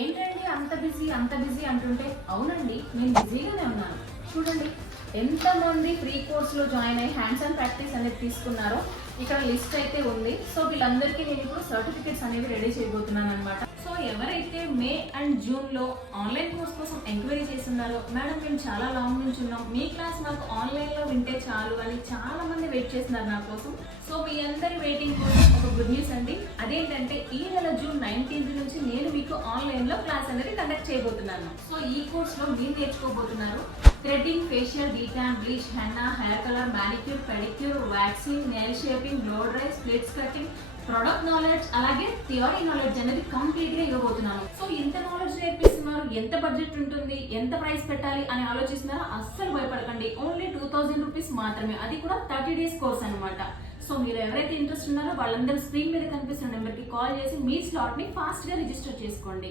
ఏంటండి అంత బిజీ అంటుంటే, అవునండి నేను బిజీగానే ఉన్నాను. చూడండి ఎంతమంది ఫ్రీ కోర్సులో జాయిన్ అయ్యి హ్యాండ్స్ ఆన్ ప్రాక్టీస్ అనేది తీసుకున్నారో ఇక్కడ లిస్ట్ అయితే ఉంది. సో వీళ్ళందరికీ నేను ఇప్పుడు సర్టిఫికెట్స్ అనేవి రెడీ చేయబోతున్నాను అనమాట. సో ఎవరైతే మే అండ్ జూన్లో ఆన్లైన్ కోర్స్ కోసం ఎంక్వైరీ చేస్తున్నారో, మేడం మేము చాలా లాంగ్ నుంచి ఉన్నాం, మీ క్లాస్ నాకు ఆన్లైన్లో వింటే చాలు అని చాలా మంది వెయిట్ చేస్తున్నారు నా కోసం. సో మీ అందరి వెయిటింగ్ కోసం ఒక గుడ్ న్యూస్ అండి. అదేంటంటే ఈ నెల జూన్ 19th నుంచి నేను మీకు ఆన్లైన్లో క్లాస్ అనేది కండక్ట్ చేయబోతున్నాను. సో ఈ కోర్స్లో మీరు నేర్చుకోబోతున్నారు threading, facial, detan, bleach, henna, hair colour, manicure, pedicure, waxing, nail shaping, blow dry, splits cutting, product knowledge, అలాగే థియరీ నాలెడ్జ్ అనేది కంప్లీట్ గా ఇవ్వబోతున్నాను. సో ఇంత నాలెడ్జ్ నేర్పిస్తున్నారు, ఎంత బడ్జెట్ ఉంటుంది, ఎంత ప్రైస్ పెట్టాలి అని ఆలోచిస్తున్నారా? అస్సలు భయపడకండి. ఓన్లీ 2000 రూపీస్ మాత్రమే, అది కూడా 30 days కోర్స్ అనమాట. సో మీరు ఎవరైతే ఇంట్రెస్ట్ ఉన్నారో వాళ్ళందరూ స్క్రీన్ మీద కనిపిస్తున్న నెంబర్కి కాల్ చేసి మీ స్లాట్ ని ఫాస్ట్ గా రిజిస్టర్ చేసుకోండి.